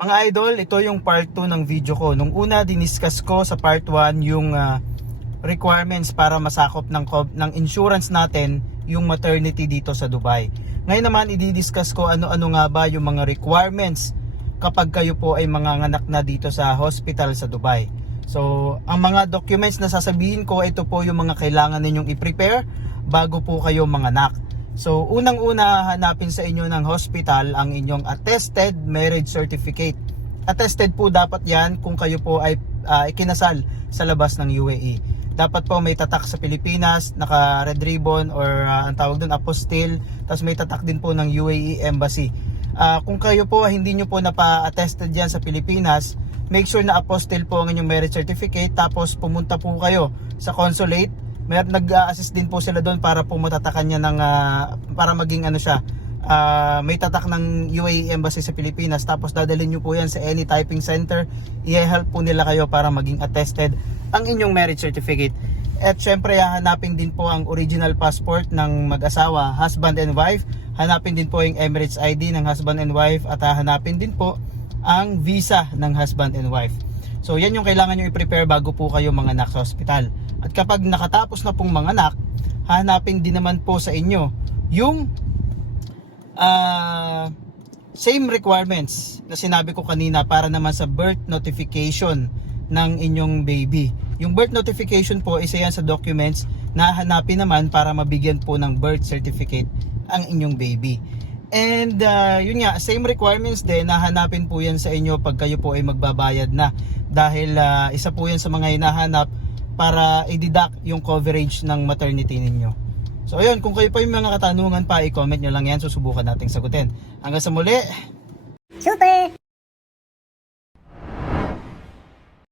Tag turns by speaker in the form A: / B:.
A: Mga idol, ito yung part 2 ng video ko. Nung una, diniscuss ko sa part 1 yung ah, requirements para masakop ng, ng insurance natin yung maternity dito sa Dubai. Ngayon naman, i-discuss ko ano-ano nga ba yung mga requirements kapag kayo po ay manganganak na dito sa hospital sa Dubai. So, ang mga documents na sasabihin ko, ito po yung mga kailangan ninyong i-prepare bago po kayo manganak. So, unang-una hanapin sa inyo ng hospital ang inyong attested marriage certificate. Attested po dapat yan kung kayo po ay ah, ikinasal sa labas ng UAE. Dapat po may tatak sa Pilipinas, naka red ribbon or ah, ang tawag doon apostille, tapos may tatak din po ng UAE Embassy. Ah, kung kayo po hindi nyo po napa-attested yan sa Pilipinas, make sure na apostille po ang inyong marriage certificate tapos pumunta po kayo sa consulate may nag-assist din po sila doon para po matatakan niya ng ah, para maging ano siya ah, may tatak ng UAE Embassy sa Pilipinas. Tapos dadalhin niyo po yan sa any typing center. I-help po nila kayo para maging attested ang inyong marriage certificate. At syempre hahanapin din po ang original passport ng mag-asawa husband and wife. Hanapin din po yung Emirates ID ng husband and wife at hahanapin din po ang visa ng husband and wife. So yan yung kailangan nyo i-prepare bago po kayo manganak sa hospital. At kapag nakatapos na pong manganak, hanapin din naman po sa inyo yung ah, same requirements na sinabi ko kanina para naman sa birth notification ng inyong baby. Yung birth notification po isa yan sa documents na hanapin naman para mabigyan po ng birth certificate ang inyong baby. And uh, yun nga, same requirements din na hanapin po yan sa inyo pag kayo po ay magbabayad na. Dahil uh, isa po yan sa mga hinahanap para i-deduct yung coverage ng maternity ninyo. So ayun, kung kayo pa yung mga katanungan pa, i-comment nyo lang yan, susubukan nating sagutin. Hanggang sa muli,
B: Super!